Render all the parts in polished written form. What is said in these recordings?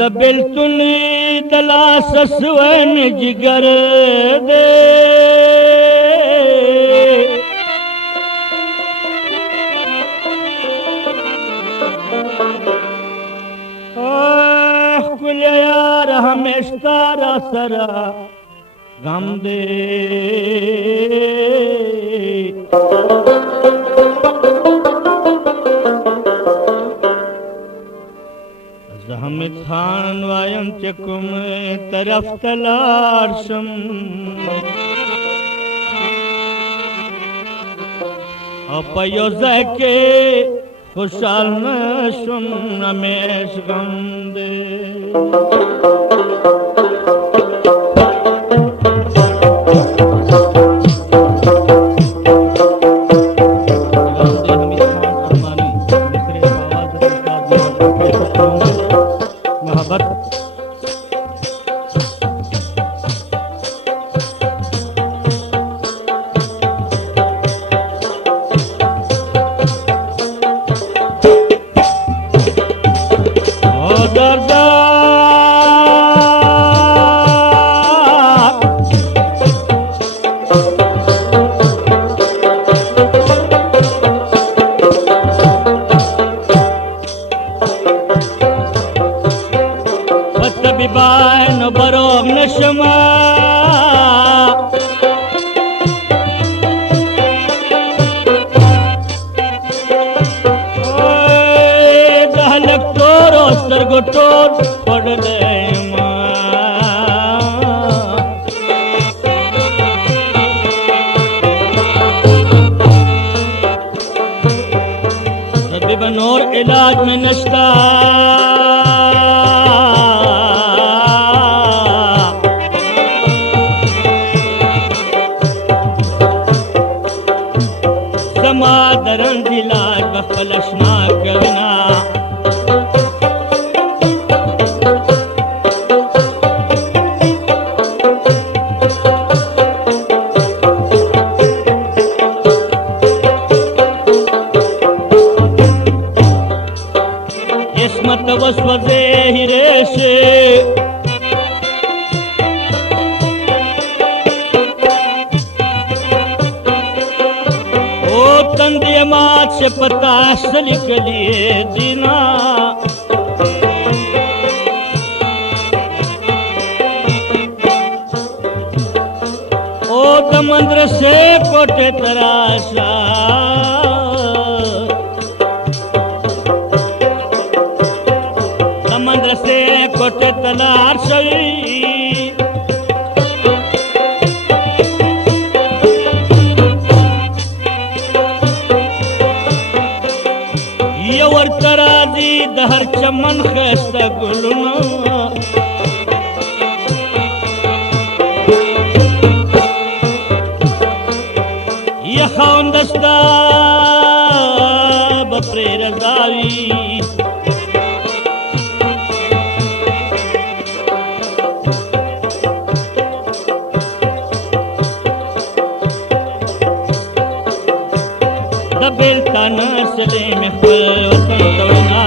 दबिल तुनी दला ससवन जिगर दे कुल यार हमेशा सरा गम दे जहमत खान वायम चकुम तरफ तलाशम अपयो के खुशाल नशुम रमेश गम दे बनोर इलाज में नश्ता समा दरन इलाज बखलशना करना वजे हिरेशे ओ तंदिय मात से पता सलिक लिए जीना ओ दमंद्र से कोटे तराशा कोट तलार सई यवर तराजी दहर चमन खस्ता गुलना यखान दस्ता बपरे रजावी बेलता नसले में वतन तोड़ना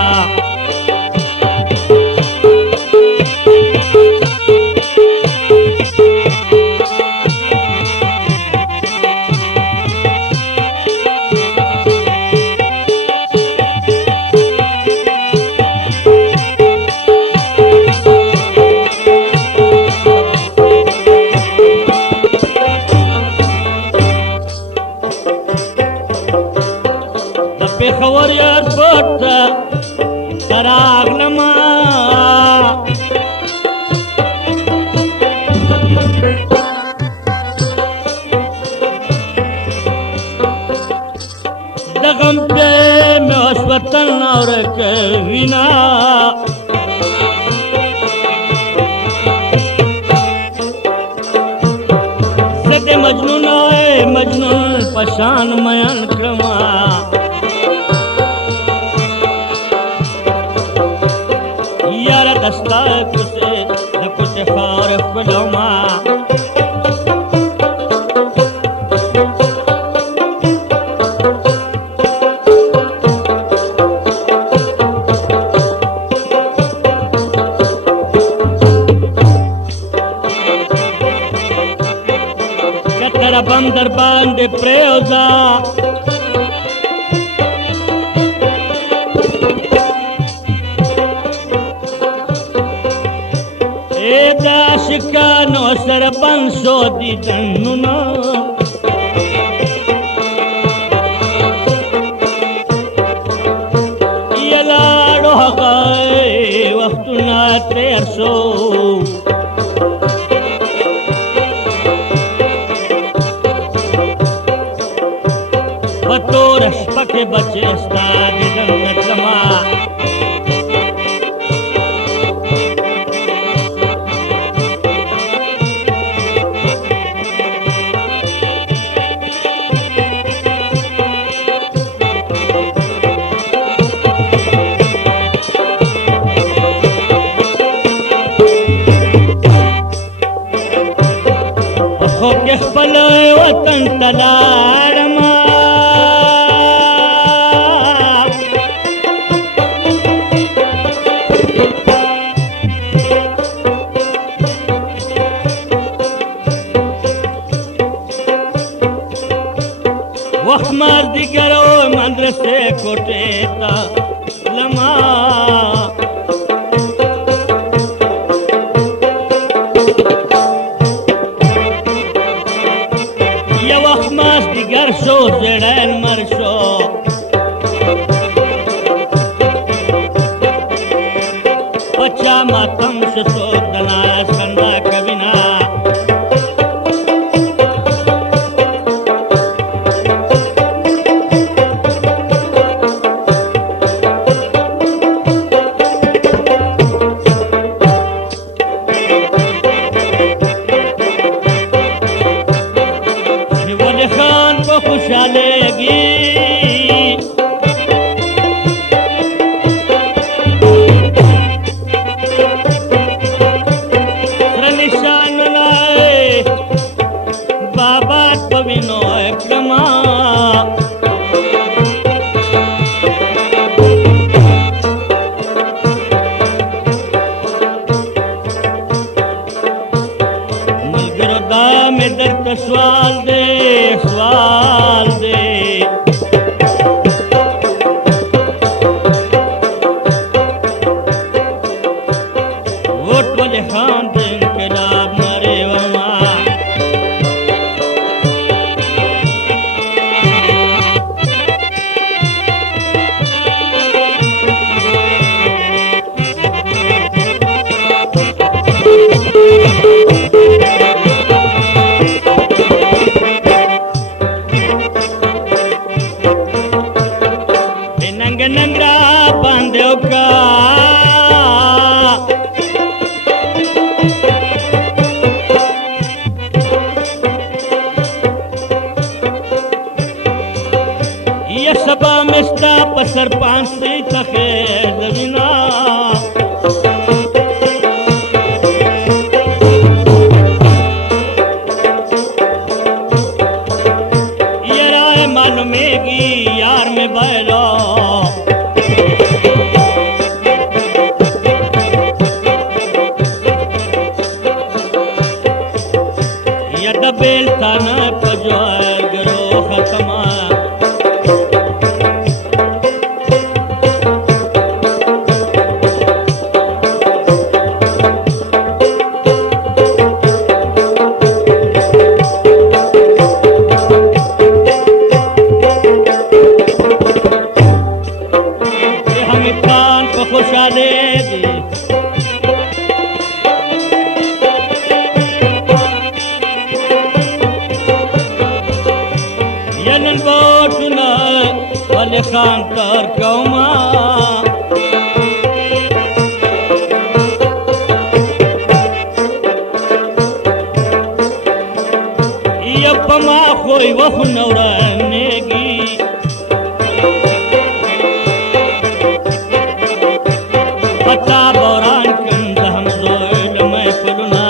खबर यार पट्टा तराग लमा غم पे मैं उस वतन और कविना सदे मजनून आए मजनून पशान मयन क्रमा यार दस्ता कुछ खार फलमा Bandar bande preuza e da shikano sarban so di dannuna yala roha waqtuna terso Batoras pa que bache está de dame cama Ojo que espalo watan talarama वखमार दिगरो मदरसे कोटेता लमा या वखमास दिगर शो जेड़न मरशो बच्चा मातम से सो दना संदा कविना खुशालेगी निशान लाए बाबा पविनो क्रमा मलगरोदा में दर्द सवाल दे वोट वाले खान दिन के राब मारे वमा नंग नंगा बांधो का ये सबा मिस्ता पसर पांसी तके जमीना ये राय मालूमेगी यार में बैलो ये दबेल ताना पजो गरो खत्मा پنن بوټونه ولې خان تر کوما یا په ما خوی وخونه ورانېږي پتا بوران کم د همزوی له محفلونه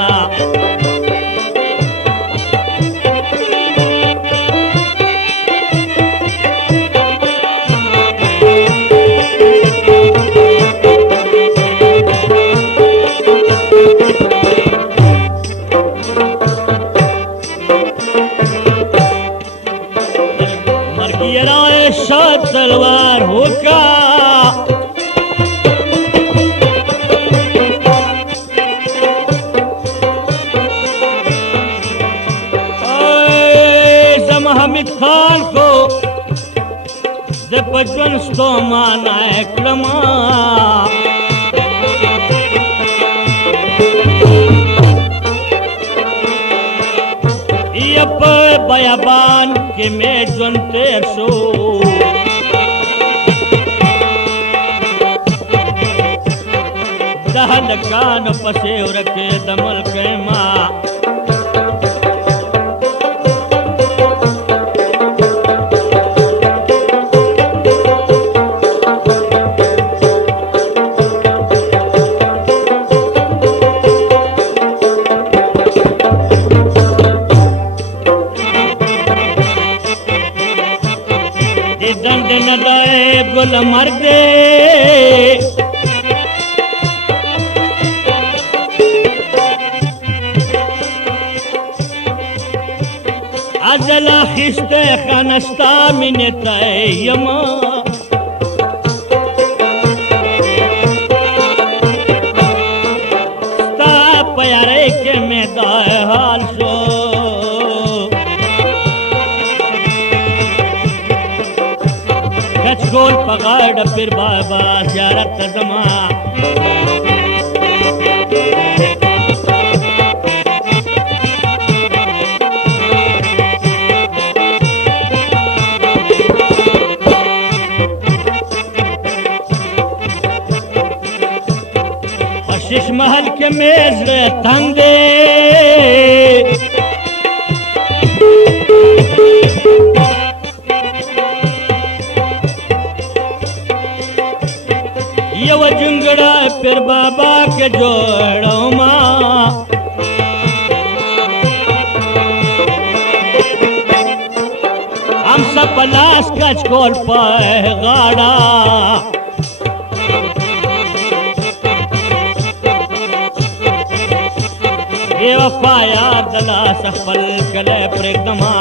तलवार होका जमा हामिद खान को बचपन तो माना है क्रमा यप बयाबान के मैं जनते सो दहलकान पसे रखे दमल कैमा दंड न दाए गुल मर्दे अजला खिस्ते खनस्ता मिनता यमा स्ता प्यारे के में दाए हाल सो गोल पगाड़ फिर बाबा ज़ियारत ज़मा शीश महल के मेज तंगे यव जुंगड़ा फिर बाबा के जोड़ो माँ हम सब पलास कच कोल पाए गाड़ा ये वफाया दला सफल कले प्रेगमा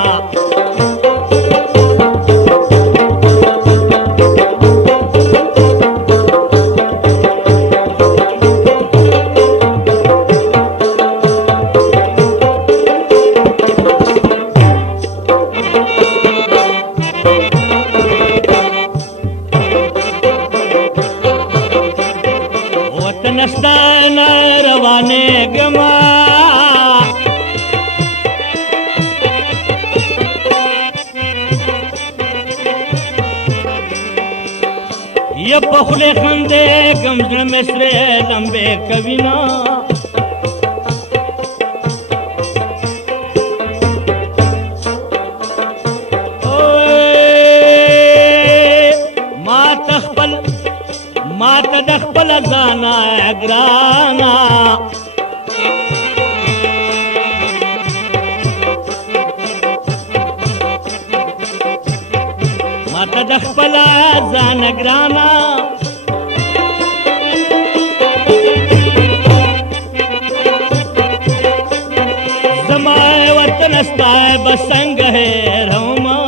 वतनस्तान रवाने गमा ये पखले खंदे गमजन मिसरे लंबे कविना मात दखपल जाना अग्राना मात दखपल जाना अग्राना जमाए वतन अस्ताए बसंग है रोमा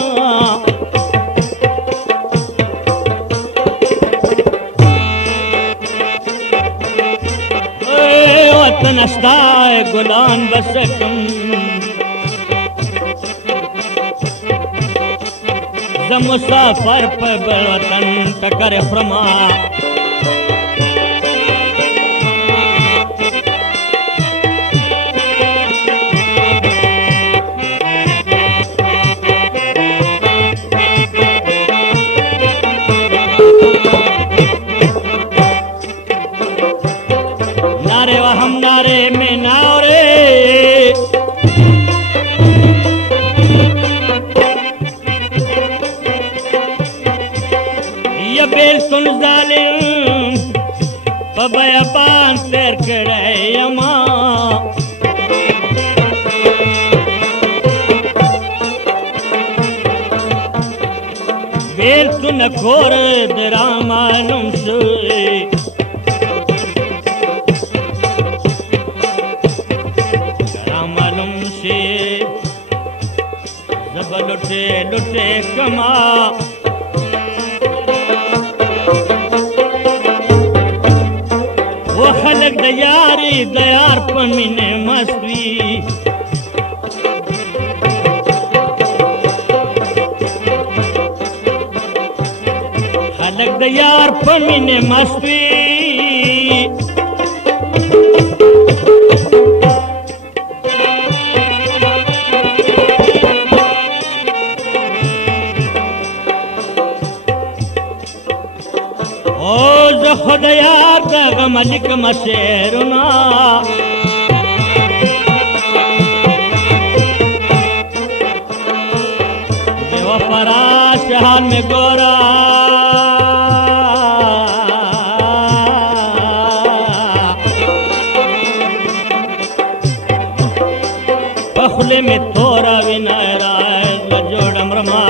नस्ताए गुलान बसकम मुसाफर पे बलवतन टकर फ्रमा या बेलसुन जालिम पबयाबान तेर करे यमा बेलसुन खोर दरामानुम सुई दरामानुम से जब लुटे लुटे कमा वो खलक दयारी दयार पमीने मस्ती खलक दयार पमीने मस्ती खुदया तग मलिक मशेरुना बेवफरा शहान में गोरा बखले में थोड़ा विनायरा जोड़म रमा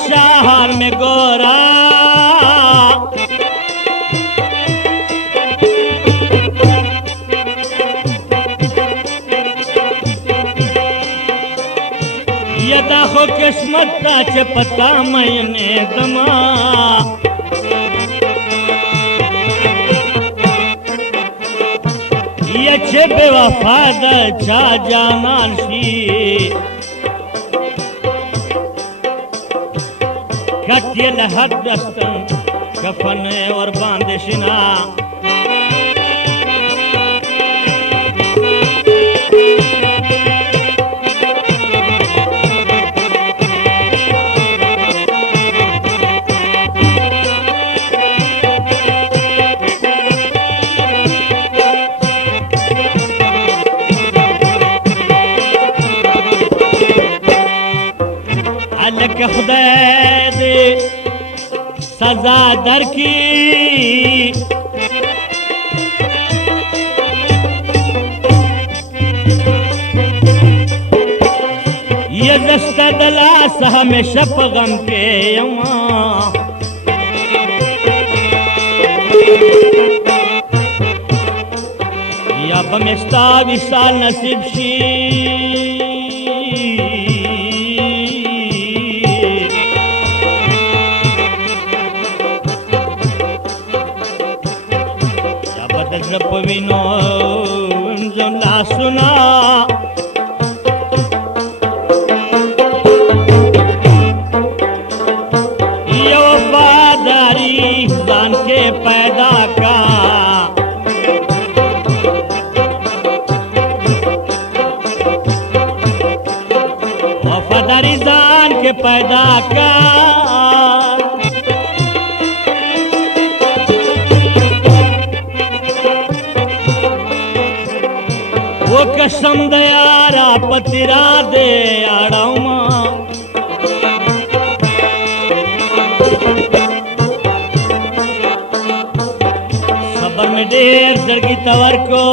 शहर में गोरा यदा हो किस्मत च पता मैंने दमा ये छे बेवफा चा जानान सी कटिल हद दस्तन कफन और बांदिशना अलग खुदा दे सजा दर की ये दस्ता दला सह में शप गम के यमा या बमिस्ता विशाल नसीब शी पविनो जमला सुना ये वफादारी जान के पैदा का वफादारी जान के पैदा का वो कसम दयारा पतिरा दे आड़ाऊमा सबर में ढेर जरगी तवर को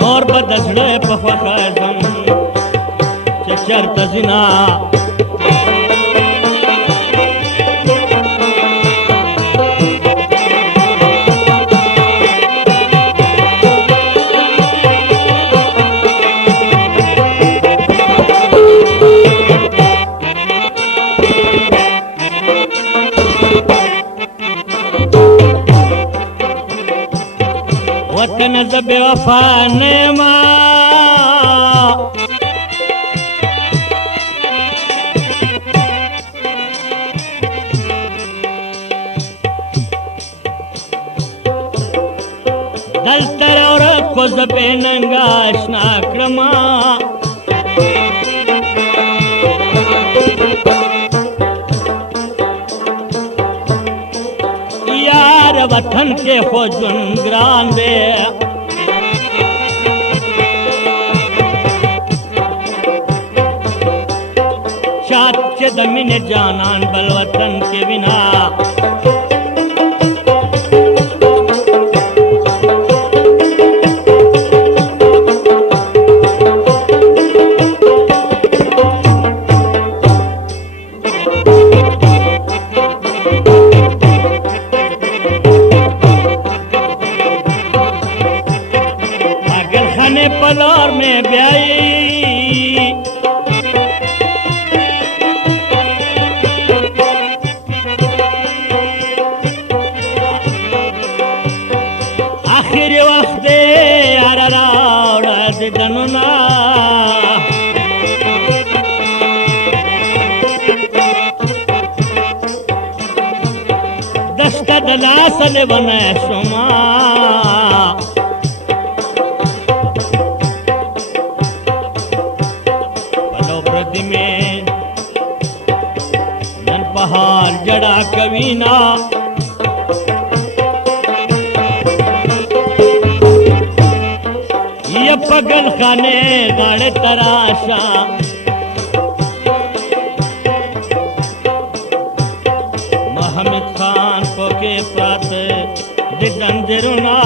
नौर बदसड़े पफखम चचर तजिना वतन जब वफा नेमा دلتر اور کوز بیننگا اشنا کرما یار وطن کے خوجن گران دے شاد چه دمین جانان بل وطن کے بنا पलौर में ब्याई आखिर वक्त यार रावड़ दनुना दस्त दलासल बने सुमा में नन पहाड़ जड़ा कवीना ये पगल खाने गाड़े तराशा मोहम्मद खान को के प्रात दिगंजरुना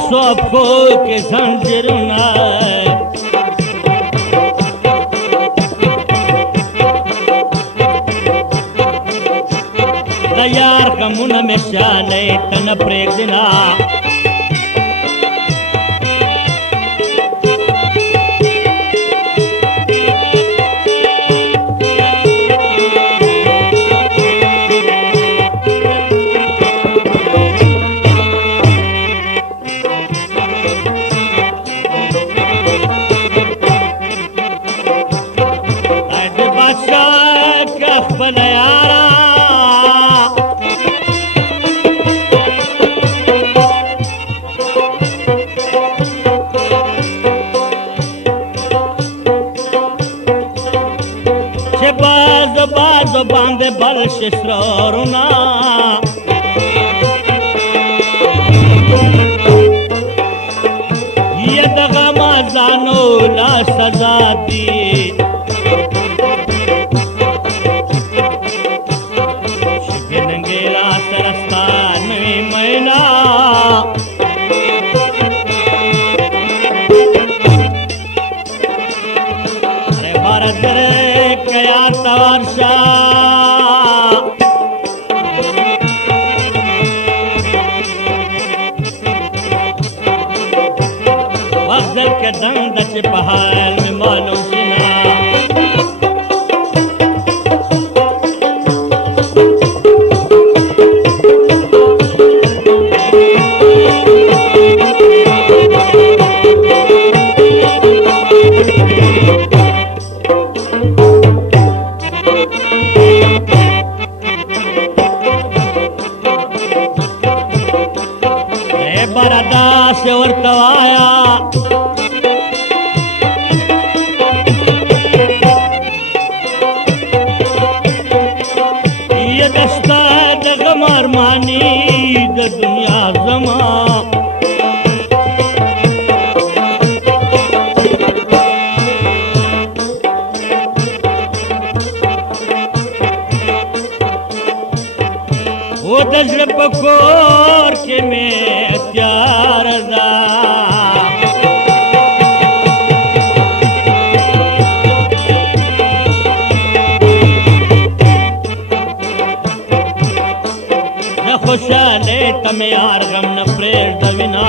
सबको के संजरुना यार का मुन में शाले तन प्रेगना बाज बांधे बल शिश्रोरुना ये दगमा जानो ला सजा दी शिगनंगेला सरस्तान में मैना अरे भारत रे कया तवर्षा वक्तल के दंड से पहाड़ में मालूम सिना बरदा से वर्तवाया ये दस्ता दगमार मानी द दुनिया जमा वो दजर पकोर के में प्यार दा न खुशाले तम यार गम न प्रेर दविना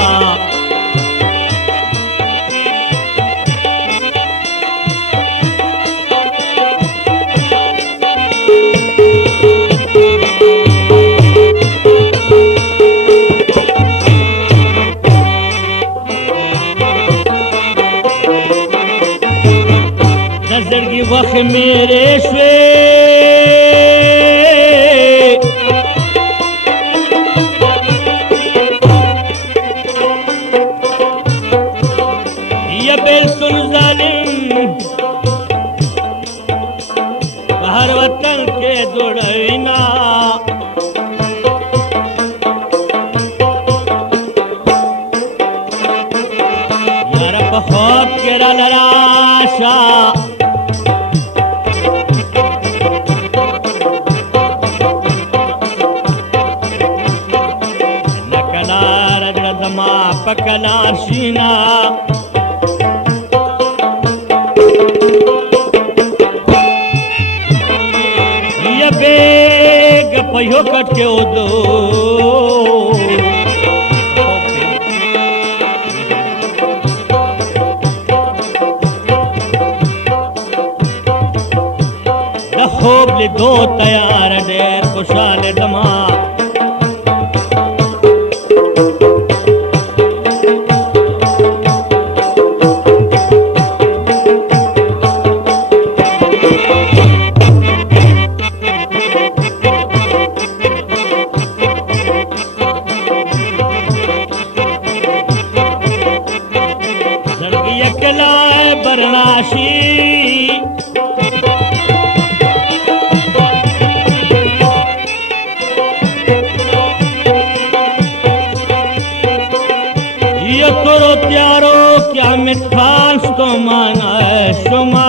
पकलाशीना ये बेग पहियो कट के उदो होबली दो तयार डेर खुशाल दमा लड़की अकेला है बरनाशी तोरो त्यारो क्या मिठास तो माना है शुमा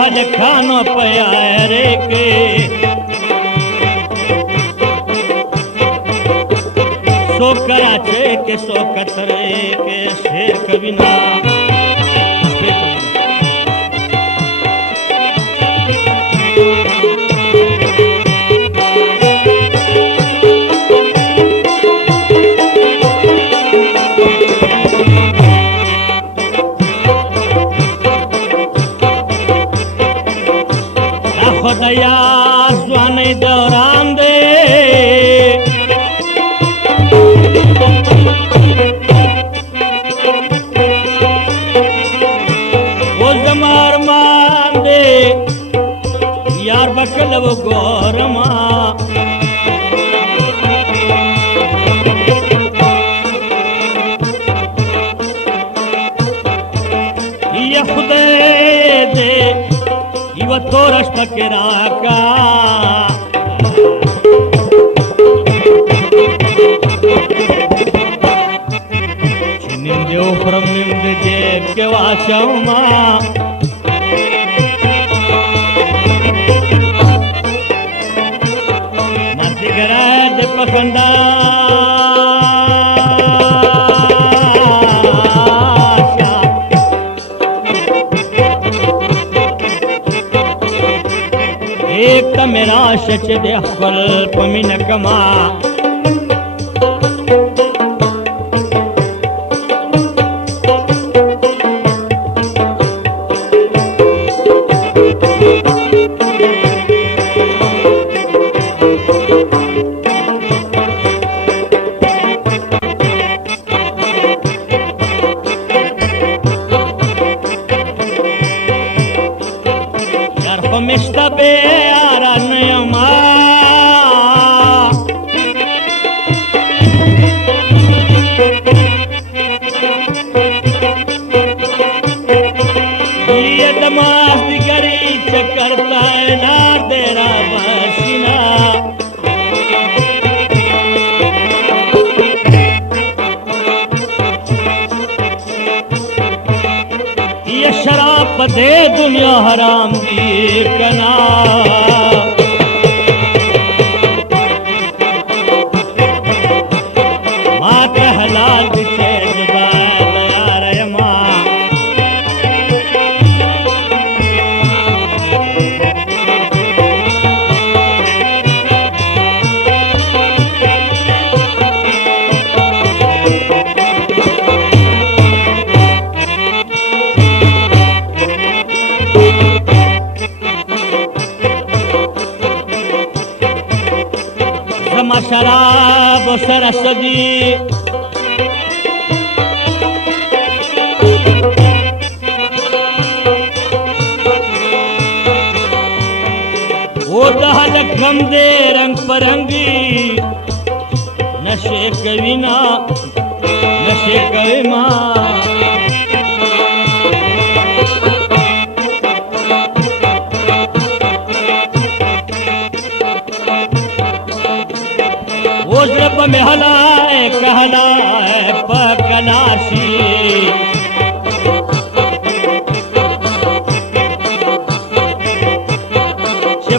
हल खानो पया रे के सो कराचे के सो कतरे के शेर कविना खुदया स्वामी दौरान दे वो जमार मान दे यार बकल वो गौरमा ये खुदे दे ಇವತ್ತು ರಷ್ಟಕ್ಕೆ ರಾಕ ನಿಂದೆ ಉಪರಂ ನಿಂದೆ ಜೇಬ್ಗೆ ವಾಸಮ್ಮ ನಸಿಗರ ಪಖಂಡ एक मेरा सच दे फल पमिन कमा यार हमेशा बे करता है ना तेरा बसीना ये शराब दे दुनिया हराम दी कना मात हलाल बिछे शराब सरसदी वो दहल गम दे रंग परंगी नशे कविना नशे कविमा वो जब में हलाए कहलाए पकलाशी